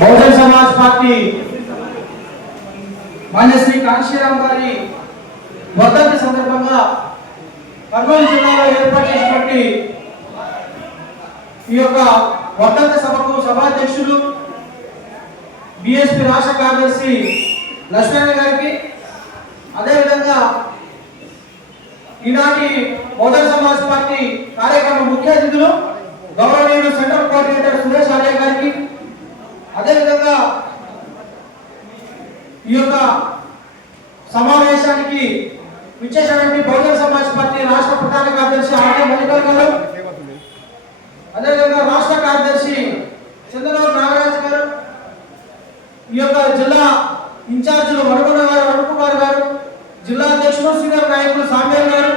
Bahujan Samaj party मान्य श्री कांशीराम गारी वर्धंति संदर्भंगा कर्नूలు జిల్లాలో ఏర్పాటు చేసినటువంటి ఈ యొక్క వర్ధంతి సభకు సభాధ్యక్షులు బీఎస్పీ రాష్ట్ర కార్యదర్శి లక్ష్మణ గారికి, అదేవిధంగా ఈనాటి బహుజన సమాజ్ పార్టీ కార్యక్రమ ముఖ్య అతిథులు గౌరవనీయులు సెంట్రల్ కోఆర్డినేటర్ సురేష్ ఆర్య గారికి, అదేవిధంగా ఈ యొక్క సమావేశానికి విచ్చేసినటువంటి బహుజన సమాజ్ పార్టీ రాష్ట్ర ప్రధాన కార్యదర్శి ఆర్య మల్లికార్జున గారు, అదేవిధంగా రాష్ట్ర కార్యదర్శి చంద్రబాబు నాగరాజు గారు, ఈ యొక్క జిల్లా ఇన్ఛార్జీలు వరకున్న గారు, వరకుమార్ గారు, జిల్లా అధ్యక్షులు సీనియర్ నాయకులు సామ్యాల్ గారు,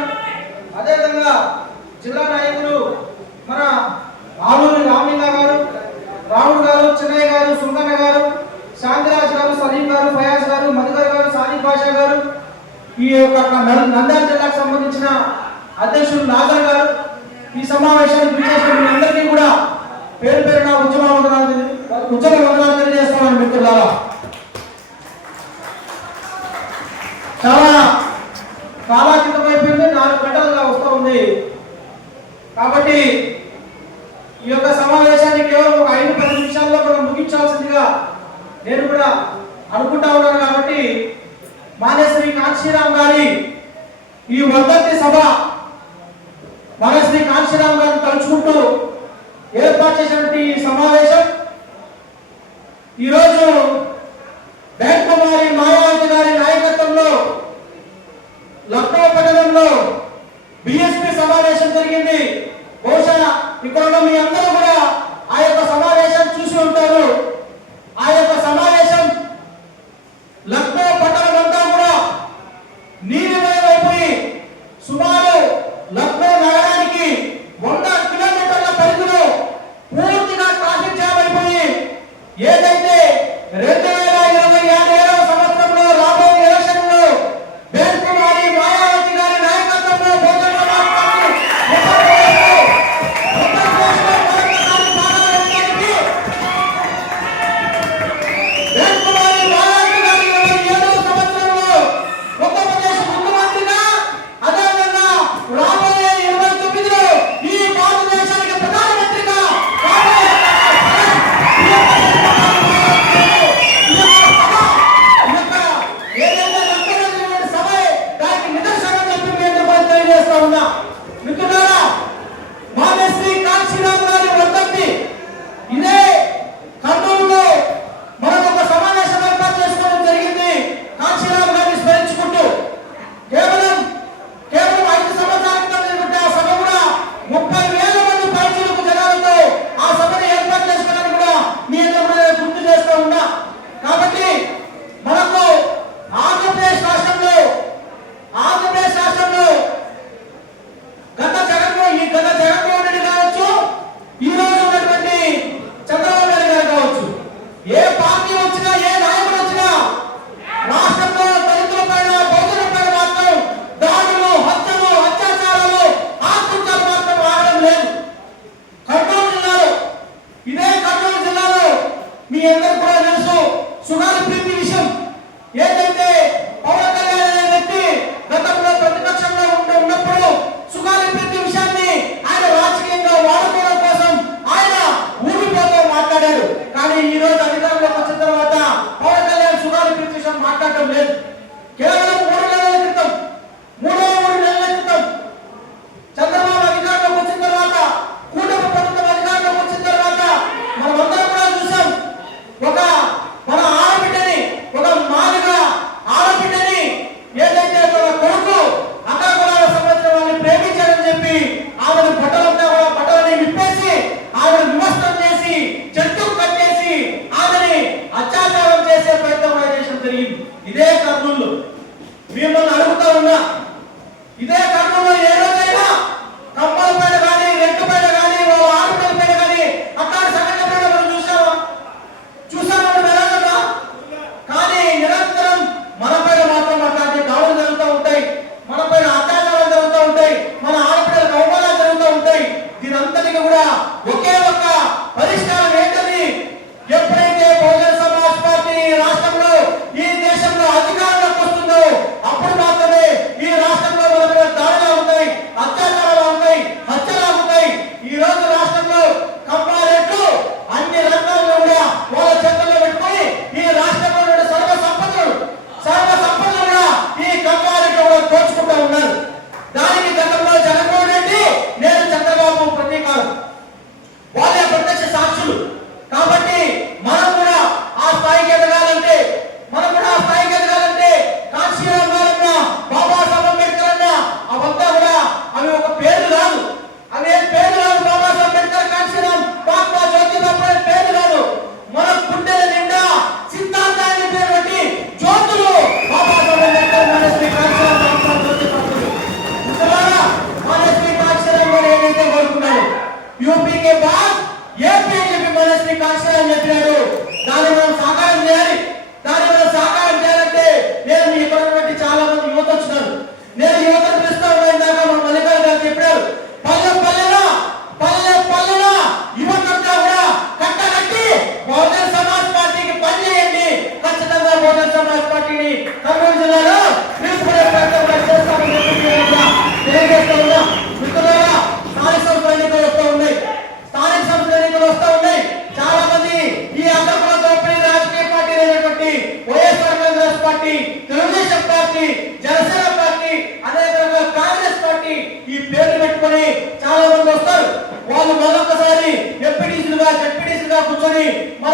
అదేవిధంగా జిల్లా నాయకులు మన ఆలూరి రామలింగ గారు, రాముడు గారు, చిన్నయ్య గారు, సుందన్న గారు, శాంతిరాజ్ గారు, సలీం గారు, ఫయాజ్ గారు, మధుకర్ గారు, సాదిక్ బాషా గారు, ఈ యొక్క నంద్యాల జిల్లాకు సంబంధించిన అధ్యక్షులు నాగర్ గారు, ఈ సమావేశానికి విచ్చేసిన మీ అందరికీ కూడా పేరు పేరున ఉద్యమ వందనాలు తెలియజేస్తామని మిత్రులారా. చాలా కాలాతీతం అయిపోయింది, 4 గంటలుగా వస్తూ ఉంది. కాబట్టి ఈ యొక్క సమావేశాన్ని కేవలం ఒక 5-10 నిమిషాల్లో మనం ముగించాల్సిందిగా నేను కూడా అనుకుంటా ఉన్నాను. కాబట్టి మాన్యశ్రీ కాంశీరామ్ గారి ఈ వర్ధంతి సభ మాన్యశ్రీ కాంశీరామ్ గారిని తలుచుకుంటూ ఏర్పాటు చేసినటువంటి ఈ సమావేశం ఈరోజు కుమారి మాయావతి గారి నాయకత్వంలో లక్నో పట్టణంలో బిఎస్పీ సమావేశం జరిగింది. బహుశా ఇక్కడ మీ అందరూ కూడా ఆ యొక్క సమావేశం చూసి ఉంటారు. ఆ యొక్క సమావేశం లక్నో పట్టణం అంతా కూడా నీలిమయమైపోయి సుమారు లక్నో నగరానికి 100 కిలోమీటర్ల పరిధిలో పూర్తిగా ట్రాఫిక్ జామ్ అయిపోయి ఏదైతే 2027వ సంవత్సరంలో రాబోయే ఎలక్షన్లో కుమారి మాయావతి గారి నాయకత్వంలో చెట్టు కట్టేసి పార్టీ, జనసేన పార్టీ, అనేక రకాల కాంగ్రెస్ పార్టీ ఈ పేర్లు పెట్టుకొని చాలా మంది వస్తారు. వాళ్ళు మరొకసారి ఎంపీటీసీలుగా జడ్పీటీసీలుగా కూర్చొని మన